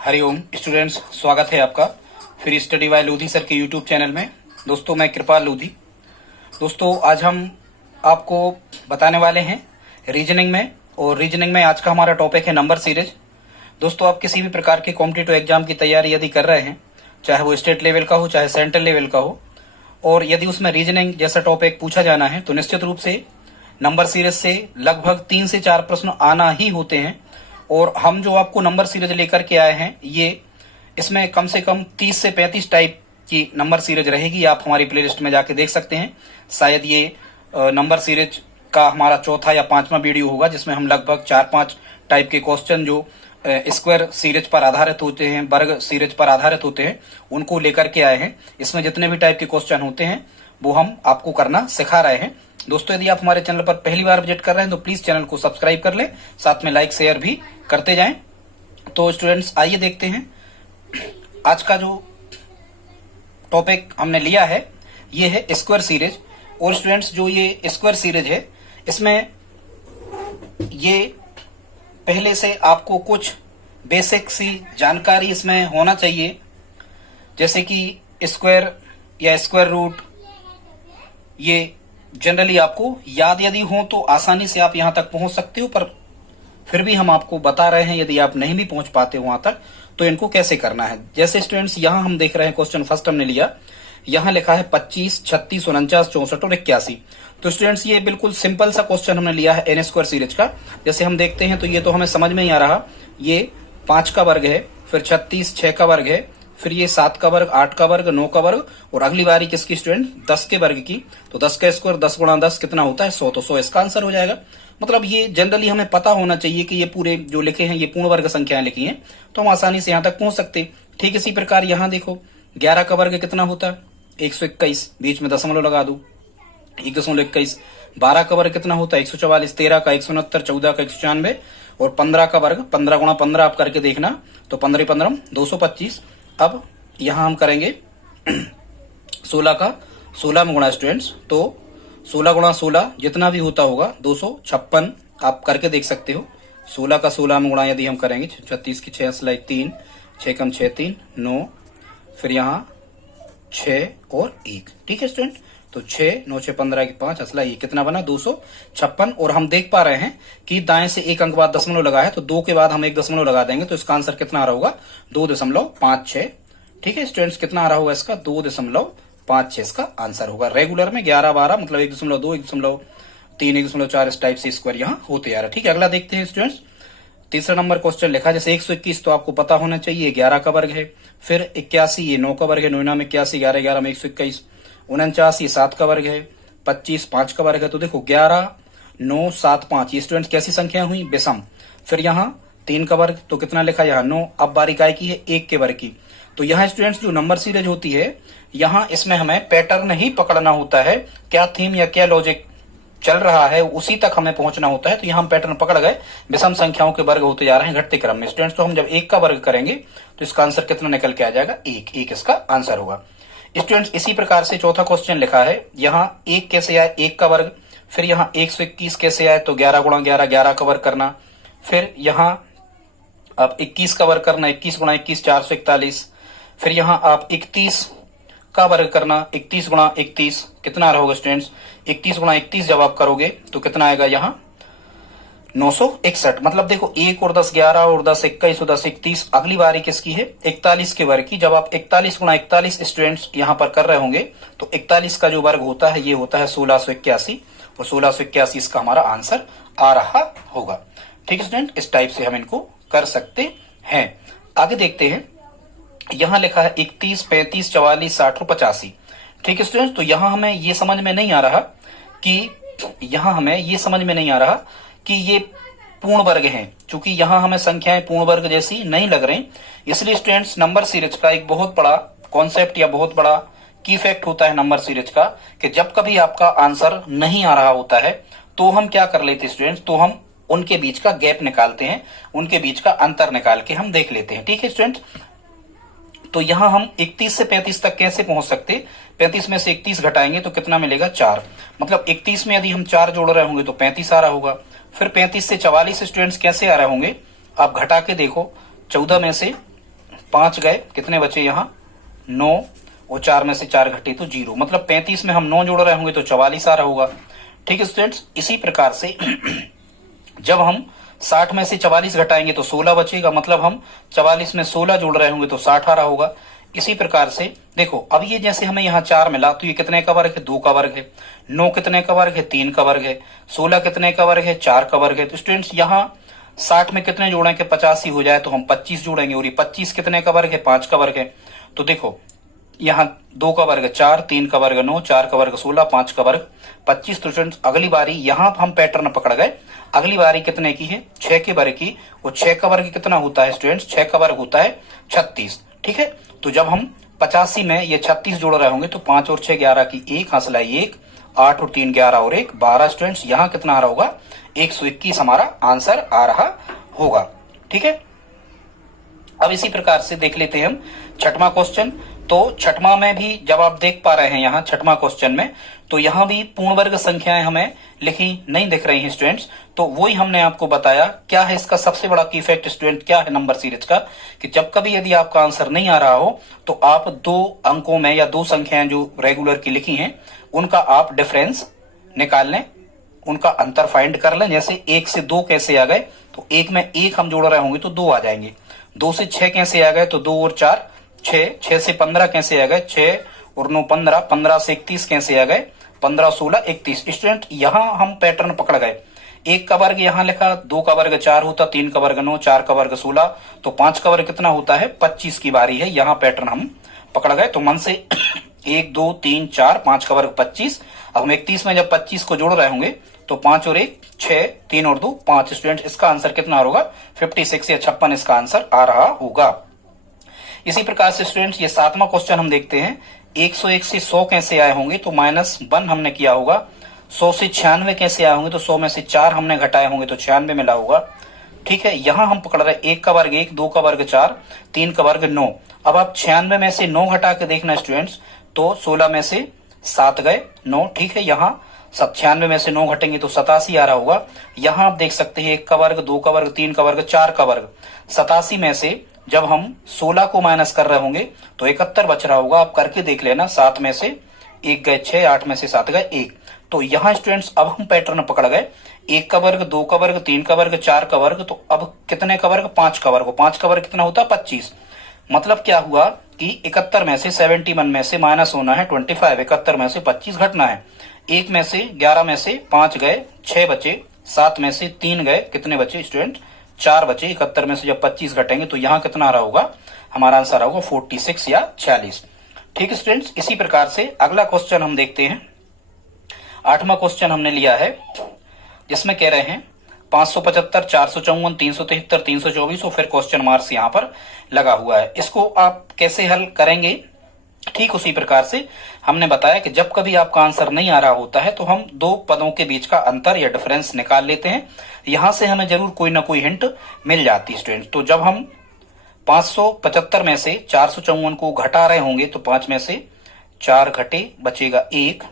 Hariom students, स्वागत है आपका फिर स्टडी बाय लोधी सर के यूट्यूब चैनल में। दोस्तों, मैं कृपाल लोधी। दोस्तों, आज हम आपको बताने वाले हैं रीजनिंग में, और रीजनिंग में आज का हमारा टॉपिक है नंबर सीरीज। दोस्तों, आप किसी भी प्रकार के कॉम्पिटिटिव एग्जाम की तैयारी यदि कर रहे हैं, चाहे वो स्टेट लेवल का हो चाहे सेंट्रल लेवल का हो, और यदि उसमें रीजनिंग जैसा टॉपिक पूछा जाना है तो निश्चित रूप से नंबर सीरीज से लगभग 3 से 4 प्रश्न आना ही होते हैं। और हम जो आपको नंबर सीरीज लेकर के आए हैं, ये इसमें कम से कम 30 से 35 टाइप की नंबर सीरीज रहेगी। आप हमारी प्लेलिस्ट में जाके देख सकते हैं। शायद ये नंबर सीरीज का हमारा चौथा या पांचवा वीडियो होगा, जिसमें हम लगभग 4-5 टाइप के क्वेश्चन जो स्क्वायर सीरीज पर आधारित होते हैं, वर्ग सीरीज पर आधारित होते हैं, उनको लेकर के आए हैं। इसमें जितने भी टाइप के क्वेश्चन होते हैं वो हम आपको करना सिखा रहे हैं। दोस्तों, यदि आप हमारे चैनल पर पहली बार विजिट कर रहे हैं तो प्लीज चैनल को सब्सक्राइब कर लें, साथ में लाइक शेयर भी करते जाएं। तो स्टूडेंट्स, आइए देखते हैं आज का जो टॉपिक हमने लिया है, ये है स्क्वायर सीरीज। और स्टूडेंट्स, जो ये स्क्वायर सीरीज है, इसमें ये पहले से आपको कुछ बेसिक सी जानकारी इसमें होना चाहिए, जैसे कि स्क्वायर या स्क्वायर रूट, ये जनरली आपको याद यदि हो तो आसानी से आप यहां तक पहुंच सकते हो। पर फिर भी हम आपको बता रहे हैं, यदि आप नहीं भी पहुंच पाते वहां तक तो इनको कैसे करना है। जैसे स्टूडेंट्स, यहां हम देख रहे हैं क्वेश्चन फर्स्ट हमने लिया, यहां लिखा है 25, 36, 49, 64 और 81। तो स्टूडेंट्स, ये बिल्कुल सिंपल सा क्वेश्चन हमने लिया है एन स्क्वायर सीरीज का। जैसे हम देखते हैं तो ये तो हमें समझ में ही आ रहा, ये 5 का वर्ग है, फिर 36 6 का वर्ग है, फिर ये 7 का वर्ग, 8 का वर्ग, 9 का वर्ग, और अगली बारी किसकी स्टूडेंट, 10 के वर्ग की। तो 10 का स्क्वायर 10 गुणा 10 कितना होता है, 100। तो 100 इसका आंसर हो जाएगा। मतलब ये जनरली हमें पता होना चाहिए कि ये पूरे जो लिखे हैं ये पूर्ण वर्ग संख्याएं लिखी हैं, तो हम आसानी से यहां तक पहुंच सकते। ठीक इसी प्रकार यहां देखो, 11 का वर्ग कितना होता है, 121, बीच में दशमलव लगा दो, 1.21। 12 का वर्ग कितना होता है, 144, 13 का 169, 14 का 196, और 15 का वर्ग 15 गुणा 15 आप करके देखना, तो 15 15 225। अब यहां हम करेंगे 16 का 16 में गुणा स्टूडेंट्स, तो 16 गुणा 16 जितना भी होता होगा 256 आप करके देख सकते हो। 16 का 16 में गुणा यदि हम करेंगे, 36 की 6 × 3, 6 कम 6 3 9, फिर यहाँ 6 और 1। ठीक है स्टूडेंट, तो 6 9 6 15 की 5 असला ये कितना बना, 256। और हम देख पा रहे हैं कि दाएं से एक अंक बाद दशमलव लगा है, तो 2 के बाद हम एक दशमलव लगा देंगे, तो इसका आंसर कितना आ रहा होगा, 2.56। ठीक है स्टूडेंट्स, कितना आ रहा होगा इसका, 2.56 इसका आंसर होगा। रेगुलर में 11 12 मतलब 1.2 1.3 1.4 इस टाइप से स्क्वायर यहाँ होते आ रहा है। ठीक है, अगला देखते हैं स्टूडेंट्स। तीसरा नंबर क्वेश्चन लिखा, जैसे 121 तो आपको पता होना चाहिए 11 का वर्ग है, फिर 81 ये 9 का वर्ग है, 9 में 81, 11 11 में 121, 49 ये 7 का वर्ग है, 25 5 का वर्ग है। तो देखो 11 9 7 5 ये स्टूडेंट्स कैसी संख्या हुई, विषम। फिर यहाँ 3 का वर्ग, तो कितना लिखा यहाँ 9। अब बारी काय की है, 1 के वर्ग की। तो यहाँ स्टूडेंट्स जो नंबर सीरीज होती है, यहाँ इसमें हमें पैटर्न ही पकड़ना होता है, क्या थीम या क्या लॉजिक चल रहा है उसी तक हमें पहुंचना होता है। तो यहाँ हम पैटर्न पकड़ गए, विषम संख्याओं के वर्ग होते जा रहे हैं घटते क्रम में स्टूडेंट्स। तो हम जब 1 का वर्ग करेंगे तो इसका आंसर कितना निकल के आ जाएगा, 1 इसका आंसर होगा स्टूडेंट्स। इसी प्रकार से चौथा क्वेश्चन लिखा है, यहाँ 1 कैसे आए, 1 का वर्ग, फिर यहाँ 121 कैसे आए, तो 11 गुणा 11 11 का वर्ग करना, फिर यहाँ आप 21 का वर्ग करना, 21 गुणा 21 441, फिर यहाँ आप 31 का वर्ग करना, 31 गुणा 31 कितना आ रहा होगा स्टूडेंट्स, 31 गुणा 31 जब आप करोगे तो कितना आएगा यहाँ 961। मतलब देखो 1 और 10 11 और 10 21 और 10 31, अगली बारी किसकी है, 41 के वर्ग की। जब आप 41 गुणा 41 स्टूडेंट्स यहाँ पर कर रहे होंगे तो 41 का जो वर्ग होता है ये होता है 1681, और 1681 इसका हमारा आंसर आ रहा होगा। ठीक है स्टूडेंट, इस टाइप से हम इनको कर सकते हैं। आगे देखते हैं, यहां लिखा है 31 35 44 60 और 85। ठीक है स्टूडेंट्स, तो यहां हमें ये समझ में नहीं आ रहा कि ये पूर्ण वर्ग हैं, क्योंकि यहां हमें संख्याएं पूर्ण वर्ग जैसी नहीं लग रही। इसलिए स्टूडेंट्स, नंबर सीरीज का एक बहुत बड़ा कॉन्सेप्ट या बहुत बड़ा की फैक्ट होता है नंबर सीरीज का, कि जब कभी आपका आंसर नहीं आ रहा होता है तो हम क्या कर लेते हैं स्टूडेंट्स, तो हम उनके बीच का गैप निकालते हैं, उनके बीच का अंतर निकाल के हम देख लेते हैं। ठीक है स्टूडेंट्स, तो यहां हम 31 से 35 तक कैसे पहुंच सकते, 35 में से 31 घटाएंगे तो कितना मिलेगा, 4। मतलब 31 में यदि हम 4 जोड़ रहे होंगे तो 35 आ रहा होगा। फिर 35 से 44 स्टूडेंट्स कैसे आ रहे होंगे, आप घटा के देखो, 14 में से 5 गए, कितने बचे यहाँ 9, और 4 में से 4 घटे तो 0, मतलब 35 में हम 9 जोड़ रहे होंगे तो 44 आ रहा होगा। ठीक है स्टूडेंट्स, इसी प्रकार से जब हम 60 में से 44 घटाएंगे तो 16 बचेगा, मतलब हम 44 में 16 जोड़ रहे होंगे तो 60 आ रहा होगा। इसी प्रकार से देखो, अब ये जैसे हमें यहाँ 4 मिला तो ये कितने का वर्ग है 2 का वर्ग है, 9 कितने का वर्ग है 3 का वर्ग है, 16 कितने का वर्ग है 4 का वर्ग है। तो स्टूडेंट्स यहाँ 60 में कितने जोड़ें कि 85 हो जाए, तो हम 25 जोड़ेंगे, और ये 25 कितने का वर्ग है 5 का वर्ग है। तो देखो यहाँ 2 का वर्ग 4, 3 का वर्ग 9, 4 का वर्ग 16, 5 का वर्ग 25। तो स्टूडेंट्स अगली बारी यहाँ हम पैटर्न पकड़ गए, अगली बारी कितने की है 6 के वर्ग की, और 6 का वर्ग कितना होता है स्टूडेंट्स, 6 का वर्ग होता है 36। ठीक है, तो जब हम 85 में ये 36 जोड़ रहे होंगे तो 5 और 6 11 की 1, हंसला 1, 8 और 3 11 और 1 12। स्टूडेंट्स यहाँ कितना आ रहा होगा 121 हमारा आंसर आ रहा होगा। ठीक है, अब इसी प्रकार से देख लेते हैं हम छठवां क्वेश्चन। तो छठवां में भी जब आप देख पा रहे हैं यहाँ छठवां क्वेश्चन में, तो यहाँ भी पूर्ण वर्ग संख्याएं हमें लिखी नहीं दिख रही हैं स्टूडेंट्स। तो वही हमने आपको बताया क्या है इसका सबसे बड़ा की इफेक्ट स्टूडेंट, क्या है नंबर सीरीज का, कि जब कभी यदि आपका आंसर नहीं आ रहा हो तो आप 2 अंकों में या 2 संख्याएं जो रेगुलर की लिखी हैं उनका आप डिफरेंस निकाल लें, उनका अंतर फाइंड कर लें। जैसे 1 से 2 कैसे आ गए, तो 1 में 1 हम जोड़ रहे होंगे तो 2 आ जाएंगे, 2 से 6 कैसे आ गए, तो 2 और 4 6, 6 से 15 कैसे आ गए 6 और 9 15, 15 से 31 कैसे आ गए 15, 16 31। स्टूडेंट यहाँ हम पैटर्न पकड़ गए, 1 का वर्ग यहाँ लिखा, 2 का वर्ग 4 होता, 3 का वर्ग 9, 4 का वर्ग 16, तो 5 का वर्ग कितना होता है 25 की बारी है, यहाँ पैटर्न हम पकड़ गए। तो मन से 1 2 3 4, 5 का वर्ग 25। अब हम 31 में जब 25 को जोड़ रहे होंगे तो 5 और 1 6, 3 और 2 5। स्टूडेंट इसका आंसर कितना होगा 56 या 56 इसका आंसर आ रहा होगा। इसी प्रकार से स्टूडेंट्स ये 7वां क्वेश्चन हम देखते हैं, 101 से 100 कैसे आए होंगे, तो -1 हमने किया होगा। 100 से 96 कैसे आए होंगे, तो 100 में से 4 हमने घटाए होंगे तो 96 मिला होगा। ठीक है, यहां हम पकड़ रहे 1 का वर्ग 1, 2 का वर्ग 4, 3 का वर्ग 9। अब आप 96 में से 9 घटा के देखना स्टूडेंट्स, तो 16 में से 7 गए 9। ठीक है, यहाँ 96 में से 9 घटेंगे तो 87 आ रहा होगा। यहाँ आप देख सकते हैं 1 का वर्ग 2 का वर्ग 3 का वर्ग 4 का वर्ग, 87 में से जब हम 16 को माइनस कर रहे होंगे तो 71 बच रहा होगा। आप करके देख लेना, 7 में से 1 गए 6, 8 में से 7 गए 1। तो यहाँ स्टूडेंट्स अब हम पैटर्न पकड़ गए, 1 का वर्ग 2 का वर्ग 3 का वर्ग 4 का वर्ग, तो अब कितने का वर्ग 5 का वर्ग, 5 का वर्ग कितना होता 25। मतलब क्या हुआ कि 71 में से 71 में से माइनस होना है 25, 71 में से 25 घटना है, 1 में से 11 में से 5 गए 6 बचे, 7 में से 3 गए कितने बचे स्टूडेंट 4 बचे। 71 में से जब 25 घटेंगे तो यहाँ कितना आ रहा होगा, हमारा आंसर होगा 46 या 46। ठीक है स्टूडेंट्स, इसी प्रकार से अगला क्वेश्चन हम देखते हैं। 8वां क्वेश्चन हमने लिया है जिसमें कह रहे हैं 575, 454, 373, 324 और फिर क्वेश्चन मार्क्स यहाँ पर लगा हुआ है। इसको आप कैसे हल करेंगे, ठीक उसी प्रकार से हमने बताया कि जब कभी आपका आंसर नहीं आ रहा होता है तो हम 2 पदों के बीच का अंतर या डिफरेंस निकाल लेते हैं, यहां से हमें जरूर कोई ना कोई हिंट मिल जाती है स्टूडेंट। तो जब हम 575 में से 454 को घटा रहे होंगे तो 5 में से 4 घटे बचेगा 1,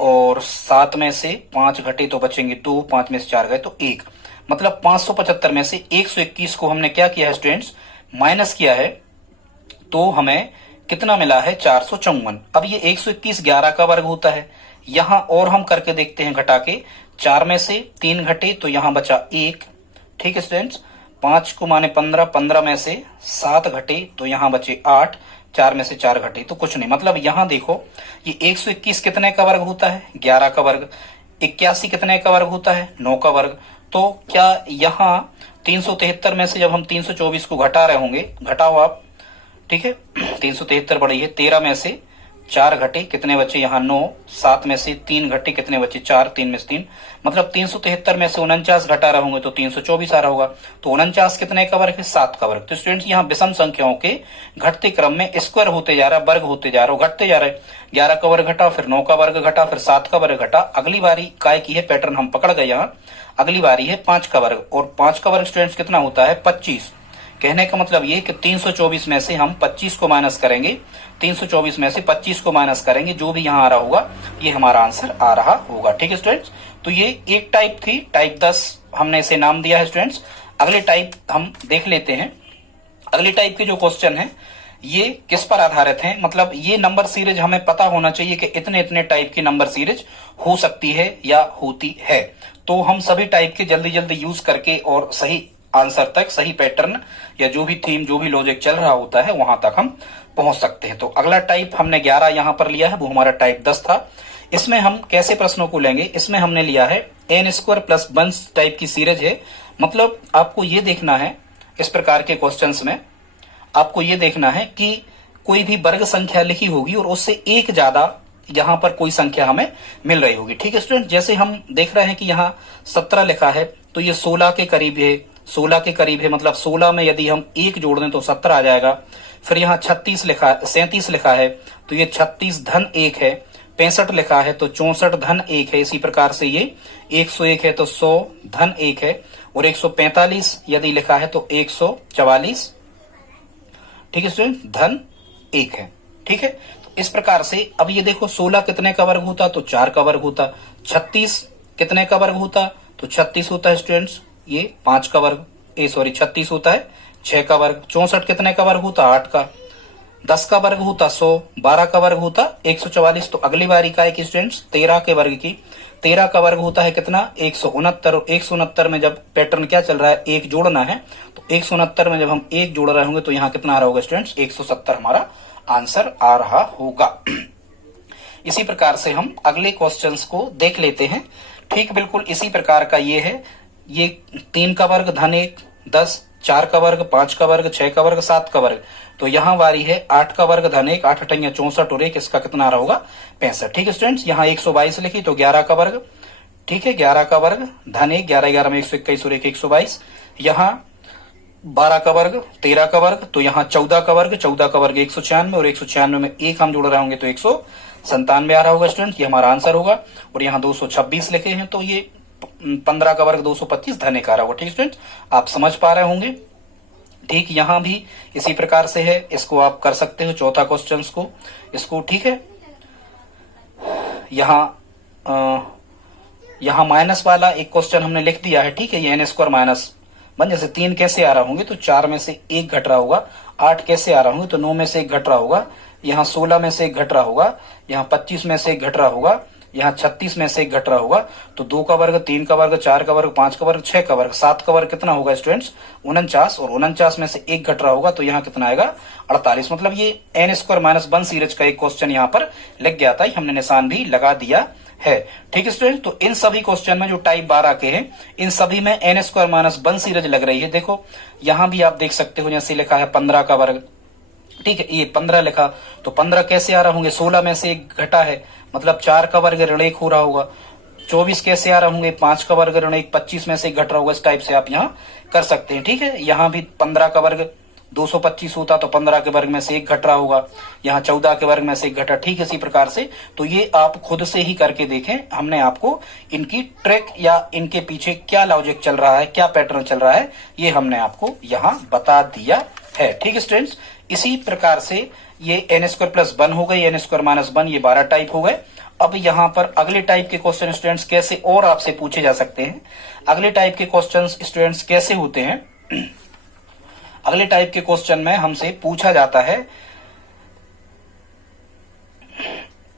और 7 में से 5 घटे तो बचेंगे 2, 5 में से 4 गए तो 1। मतलब 575 में से 121 को हमने क्या किया है स्टूडेंट्स, माइनस किया है, तो हमें कितना मिला है 454। अब ये 121 11 का वर्ग होता है, यहां और हम करके देखते हैं घटा के, 4 में से 3 घटे तो यहां बचा 1। ठीक है स्टूडेंट्स, 5 को माने 15, 15 में से 7 घटे तो यहां बचे 8, 4 में से 4 घटे तो कुछ नहीं। मतलब यहां देखो ये 121 कितने का वर्ग होता है 11 का वर्ग, 81 कितने का वर्ग होता है 9 का वर्ग। तो क्या यहाँ 373 में से जब हम 324 को घटा रहे होंगे, घटाओ आप, ठीक है 373 बढ़ी है, 13 में से 4 घटे कितने बचे यहाँ 9, 7 में से 3 घटे कितने बचे 4, 3 में से 3, मतलब 373 में से 49 घटा रहे होंगे तो 324 आ रहा होगा। तो 49 कितने का वर्ग है 7 का वर्ग। तो स्टूडेंट्स यहाँ विषम संख्याओं के घटते क्रम में स्क्वायर होते जा रहा है, वर्ग होते जा रहा है, घटते जा रहे हैं। 11 का वर्ग घटा, फिर 9 का वर्ग घटा, फिर 7 का वर्ग घटा। अगली बारी काय की है पैटर्न हम पकड़ गए यहाँ, अगली बारी है 5 का वर्ग, और 5 का वर्ग स्टूडेंट्स कितना होता है 25। कहने का मतलब ये कि 324 में से हम 25 को माइनस करेंगे, 324 में से 25 को माइनस करेंगे, जो भी यहाँ आ रहा होगा ये हमारा आंसर आ रहा होगा। ठीक है स्टूडेंट्स, तो ये एक टाइप थी, टाइप 10 हमने इसे नाम दिया है स्टूडेंट्स। अगले टाइप हम देख लेते हैं। अगली टाइप के जो क्वेश्चन है ये किस पर आधारित हैं, मतलब ये नंबर सीरीज हमें पता होना चाहिए कि इतने इतने टाइप की नंबर सीरीज हो सकती है या होती है। तो हम सभी टाइप के जल्दी जल्दी यूज करके और सही आंसर तक, सही पैटर्न या जो भी थीम, जो भी लॉजिक चल रहा होता है वहां तक हम पहुंच सकते हैं। तो अगला टाइप हमने 11 यहां पर लिया है, वो हमारा टाइप 10 था। इसमें हम कैसे प्रश्नों को लेंगे, इसमें हमने लिया है n स्क्वायर प्लस 1 टाइप की सीरीज है। मतलब आपको ये देखना है, इस प्रकार के क्वेश्चंस में आपको ये देखना है कि कोई भी वर्ग संख्या लिखी होगी और उससे एक ज्यादा यहां पर कोई संख्या हमें मिल रही होगी। ठीक है स्टूडेंट, जैसे हम देख रहे हैं कि यहाँ 17 लिखा है तो ये 16 के करीब है, 16 के करीब है, मतलब 16 में यदि हम 1 जोड़ दें तो 17 आ जाएगा। फिर यहाँ 37 लिखा है तो ये 36 धन 1 है। 65 लिखा है तो 64 धन 1 है। इसी प्रकार से ये 101 है तो 100 धन 1 है। और 145 यदि लिखा है तो 144, ठीक है स्टूडेंट, धन 1 है। ठीक है, तो इस प्रकार से अब ये देखो 16 कितने का वर्ग होता तो 4 का वर्ग होता। 36 कितने का वर्ग होता तो 36 होता है स्टूडेंट्स, ये 5 का वर्ग, 36 होता है 6 का वर्ग। 64 कितने का वर्ग होता 8 का। 10 का वर्ग होता 100, 12 का वर्ग होता 144। तो अगली बारी का है कि स्टूडेंट्स 13 के वर्ग की, 13 का वर्ग होता है कितना 169। और 169 में जब पैटर्न क्या चल रहा है, एक जोड़ना है, तो 169 में जब हम एक जोड़ रहे होंगे तो यहाँ कितना आ रहा होगा स्टूडेंट्स 170 हमारा आंसर आ रहा होगा। इसी प्रकार से हम अगले क्वेश्चंस को देख लेते हैं। ठीक बिल्कुल इसी प्रकार का ये है, ये 3 का वर्ग धन 1 10, 4 का वर्ग 5 का वर्ग 6 का वर्ग 7 का वर्ग। तो यहाँ वारी है 8 का वर्ग धन 1, 8 अठैया 64 और 1, इसका कितना आ रहा होगा 65। ठीक है स्टूडेंट्स, यहाँ 122 लिखी तो 11 का वर्ग, ठीक है 11 का वर्ग धन 1, 11 11 में 121 और 1 122। यहाँ 12 का वर्ग 13 का वर्ग, तो यहाँ 14 का वर्ग 196 और 196 में 1 हम जोड़ रहे होंगे तो 197 आ रहा होगा स्टूडेंट, ये हमारा आंसर होगा। और यहाँ 226 लिखे हैं तो ये 15 का वर्ग 225 धन 1 आ रहा होगा। ठीक स्टूडेंट, आप समझ पा रहे होंगे। ठीक, यहाँ भी इसी प्रकार से है, इसको आप कर सकते हो चौथा क्वेश्चन को इसको। ठीक है, यहाँ माइनस वाला एक क्वेश्चन हमने लिख दिया है। ठीक है, ये n स्क्वायर माइनस 1, जैसे 3 कैसे आ रहा होंगे तो 4 में से 1 घट रहा होगा। 8 कैसे आ रहा होंगे तो 9 में से 1 घट रहा होगा। यहाँ 16 में से 1 घट रहा होगा। यहाँ 25 में से 1 घट रहा होगा। यहाँ 36 में से 1 घट रहा होगा। तो 2 का वर्ग 3 का वर्ग 4 का वर्ग 5 का वर्ग 6 का वर्ग 7 का वर्ग कितना होगा स्टूडेंट्स 49, और 49 में से 1 घट रहा होगा तो यहाँ कितना आएगा 48। मतलब ये n स्क्वायर माइनस 1 सीरीज का एक क्वेश्चन यहाँ पर लिख गया था, हमने निशान भी लगा दिया है। ठीक है स्टूडेंट, तो इन सभी क्वेश्चन में जो टाइप 12 के हैं इन सभी में n स्क्वायर माइनस 1 सीरीज लग रही है। देखो यहाँ भी आप देख सकते हो, जैसे लिखा है 15 का वर्ग। ठीक है, ये 15 लिखा तो 15 कैसे आ रहा होंगे, 16 में से 1 घटा है, मतलब 4 का वर्ग ऋण 1 हो रहा होगा। 24 कैसे आ रहा होंगे, 5 का वर्ग ऋण 1, 25 में से 1 घट रहा होगा। इस टाइप से आप यहाँ कर सकते हैं। ठीक है, यहाँ भी 15 का वर्ग 225 होता तो 15 के वर्ग में से 1 घट रहा होगा। यहाँ 14 के वर्ग में से 1 घटा। ठीक इसी प्रकार से, तो ये आप खुद से ही करके देखें। हमने आपको इनकी ट्रिक या इनके पीछे क्या लॉजिक चल रहा है, क्या पैटर्न चल रहा है, ये हमने आपको यहाँ बता दिया है। ठीक है स्टूडेंट्स, इसी प्रकार से ये n स्क्वायर प्लस 1 हो गई, n स्क्वायर माइनस 1, ये 12 टाइप हो गए। अब यहाँ पर अगले टाइप के क्वेश्चन स्टूडेंट्स कैसे और आपसे पूछे जा सकते हैं। अगले टाइप के क्वेश्चन स्टूडेंट्स कैसे होते हैं, अगले टाइप के क्वेश्चन में हमसे पूछा जाता है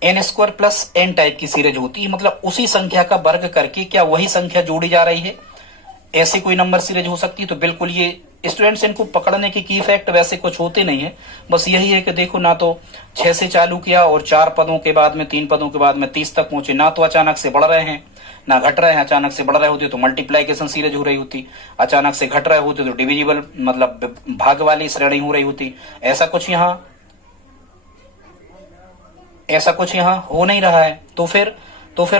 n square plus n type की सीरीज होती है, मतलब उसी संख्या का वर्ग करके क्या वही संख्या जोड़ी जा रही है, ऐसी कोई नंबर सीरीज हो सकती है। तो बिल्कुल ये स्टूडेंट्स इनको पकड़ने की इफेक्ट वैसे कुछ होते नहीं है, बस यही है कि देखो ना तो 6 से चालू किया और 4 पदों के बाद में 3 पदों के बाद में 30 तक पहुंचे, ना तो अचानक से बढ़ रहे हैं ना घट रहे हैं। अचानक से बढ़ रहे होते तो मल्टीप्लाइकेशन सीरीज हो रही होती, अचानक से घट रहे होते तो डिविजिबल मतलब भाग वाली श्रेणी हो रही होती। ऐसा कुछ यहाँ हो नहीं रहा है। तो फिर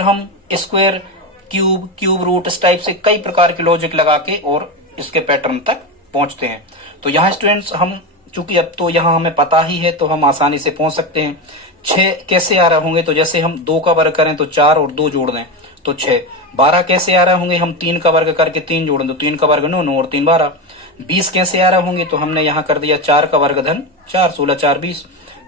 हम स्क्वायर क्यूब रूट इस टाइप से कई प्रकार के लॉजिक लगा के और इसके पैटर्न तक पहुंचते हैं। तो यहाँ स्टूडेंट्स हम चूंकि अब तो यहाँ हमें पता ही है तो हम आसानी से पहुंच सकते हैं। 6 कैसे आ रहे होंगे, तो जैसे हम 2 का वर्ग करें तो 4 और 2 जोड़ दें तो 6। 12 कैसे आ रहे होंगे, हम 3 का वर्ग करके 3 जोड़ दें तो 3 का वर्ग 9, 9 और 3 12। 20 कैसे आ रहे होंगे, तो हमने यहाँ कर दिया 4 का वर्ग धन 4, 16 4 20।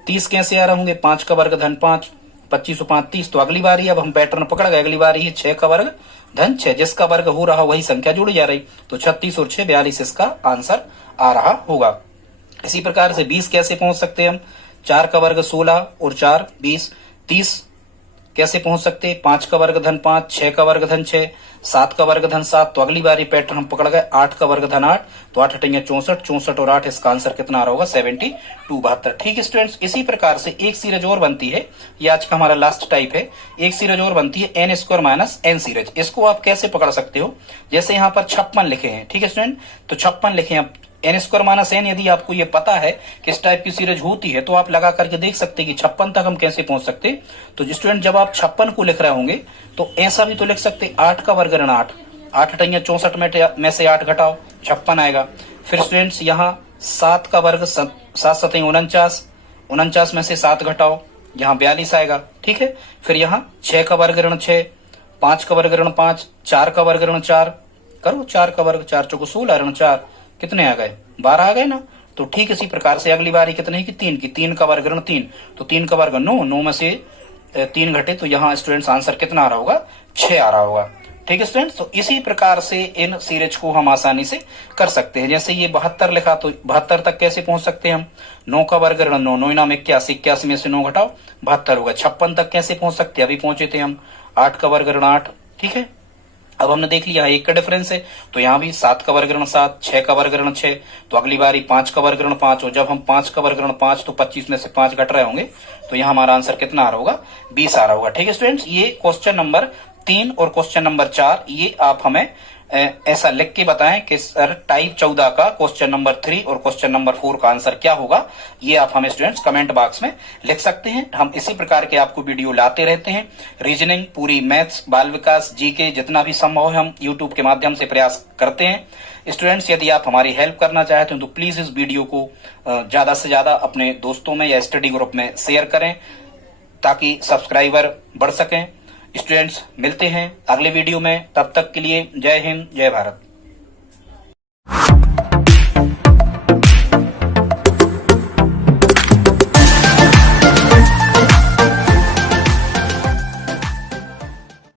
30 कैसे आ रहे होंगे, 5 का वर्ग धन 5, 25 और 5 30। तो अगली बारी अब हम पैटर्न पकड़ गए, अगली बारी है 6 का वर्ग धन 6, जिसका वर्ग हो रहा वही संख्या जोड़ी जा रही। तो 36 और 6 42 इसका आंसर आ रहा होगा। इसी प्रकार से 20 कैसे पहुंच सकते हैं हम, 4 का वर्ग 16 और 4 20, 30 कैसे पहुंच सकते हैं, 5 का वर्ग धन 5, 6 का वर्ग धन 6, 7 का वर्ग धन 7। तो अगली बारी पैटर्न हम पकड़ गए, 8 का वर्ग धन 8, तो 8 अठेंगे 64, 64 और 8, इसका आंसर कितना आ रहा होगा 72, 72। ठीक है स्टूडेंट्स, इसी प्रकार से एक सीरीज और बनती है, ये आज का हमारा लास्ट टाइप है। एक सीरीज और बनती है n square minus n series. इसको आप कैसे पकड़ सकते हो, जैसे यहाँ पर 56 लिखे हैं, ठीक है स्टूडेंट, तो 56 लिखे हैं, n स्क्वायर माइनस n, यदि आपको ये पता है किस टाइप की सीरीज होती है तो आप लगा करके देख सकते हैं कि 56 तक हम कैसे पहुंच सकते। तो स्टूडेंट जब आप 56 को लिख रहे होंगे तो ऐसा भी तो लिख सकते, 8 का वर्ग ऋण 8, 8 अठेंगे 64 में से 8 घटाओ 56 आएगा। फिर स्टूडेंट्स यहाँ 7 का वर्ग 7 सतेंगे 49, 49 में से 7 घटाओ, यहाँ 42 आएगा। ठीक है, फिर यहाँ 6 का वर्ग ऋण 6, 5 का वर्ग ऋण 5, 4 का वर्ग ऋण 4, करो 4 का वर्ग 4 चौको 16 ऋण 4, कितने आ गए 12 आ गए ना। तो ठीक इसी प्रकार से अगली बारी कितने की 3 की, 3 का वर्ग ऋण 3, तो 3 का वर्ग 9, 9 में से 3 घटे, तो यहाँ स्टूडेंट्स आंसर कितना आ रहा होगा 6 आ रहा होगा। ठीक है स्टूडेंट्स, तो इसी प्रकार से इन सीरीज को हम आसानी से कर सकते हैं। जैसे ये 72 लिखा तो 72 तक कैसे पहुंच सकते हैं हम, 9 का वर्ग ऋण 9, 9 नाम 81, 81 में से 9 घटाओ 72 होगा। 56 तक कैसे पहुंच सकते हैं, अभी पहुंचे थे हम, 8 का वर्ग ऋण 8। ठीक है, अब हमने देख लिया एक का डिफरेंस है, तो यहाँ भी 7 का वर्ग ऋण 7, 6 का वर्ग ऋण 6, तो अगली बारी 5 का वर्ग ऋण 5, और जब हम 5 का वर्ग ऋण 5 तो 25 में से 5 घट रहे होंगे, तो यहाँ हमारा आंसर कितना आ रहा होगा 20 आ रहा होगा। ठीक है स्टूडेंट्स, ये क्वेश्चन नंबर 3 और क्वेश्चन नंबर 4 ये आप हमें ऐसा लिख के बताएं कि सर टाइप 14 का क्वेश्चन नंबर 3 और क्वेश्चन नंबर 4 का आंसर क्या होगा। ये आप हमें स्टूडेंट्स कमेंट बॉक्स में लिख सकते हैं। हम इसी प्रकार के आपको वीडियो लाते रहते हैं। रीजनिंग, पूरी मैथ्स, बाल विकास, जीके, जितना भी संभव है हम यूट्यूब के माध्यम से प्रयास करते हैं। स्टूडेंट्स यदि आप हमारी हेल्प करना चाहते हैं तो प्लीज इस वीडियो को ज्यादा से ज्यादा अपने दोस्तों में या स्टडी ग्रुप में शेयर करें ताकि सब्सक्राइबर बढ़ सकें। स्टूडेंट्स मिलते हैं अगले वीडियो में, तब तक के लिए जय हिंद, जय भारत।